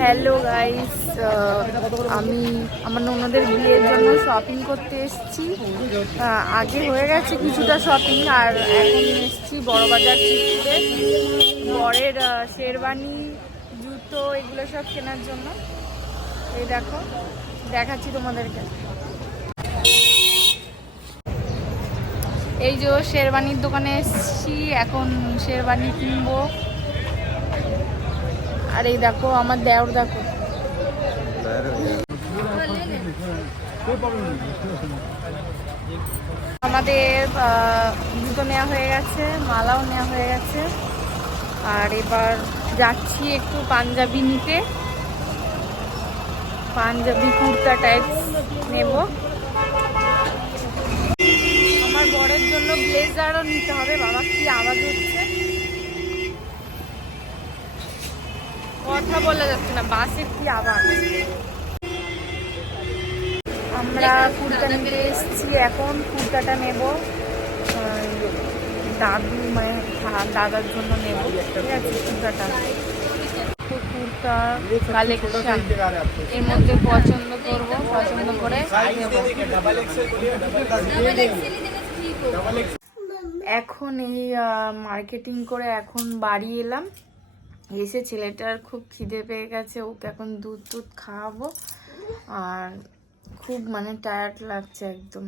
Hello guys, আমি আমার ননদের বিয়ের জন্য শপিং করতে এসেছি। আগে হয়ে গেছে কিছুটা শপিং, আর এখন এসেছি বড়বাজার চিত্রে বরের শেরওয়ানি, জুতো এগুলো সব কেনার জন্য। এই দেখো, দেখাচ্ছি তোমাদেরকে। এই যে শেরওয়ানির দোকানে এসেছি, এখন শেরওয়ানি কিনবো। আর এই দেখো আমার দেওর, দেখো আমাদের জুতো নেওয়া হয়ে গেছে, মালাও নেওয়া হয়ে গেছে। আর এবার যাচ্ছি একটু পাঞ্জাবি নিতে, পাঞ্জাবি কুর্তা টাইপ নেব। আমার বরের জন্য ব্লেজারও নিতে হবে। বাবা কি আওয়াজ হচ্ছে, কথা বলা যাচ্ছে না, বাসে কি আওয়াজ। আমরা কুর্তা নিতে এসেছি, এখন কুর্তাটা নেব দাদু, মানে দাদার জন্য নেব। ঠিক আছে, কুর্তাটা কুর্তা কালেকশন, এর মধ্যে পছন্দ করব, পছন্দ করে এখন এই মার্কেটিং করে এখন বাড়ি এলাম। এসে ছেলেটার খুব খিদে পেয়ে গেছে, ওকে এখন দুধ খাওয়াবো। আর খুব মানে টায়ার্ড লাগছে একদম।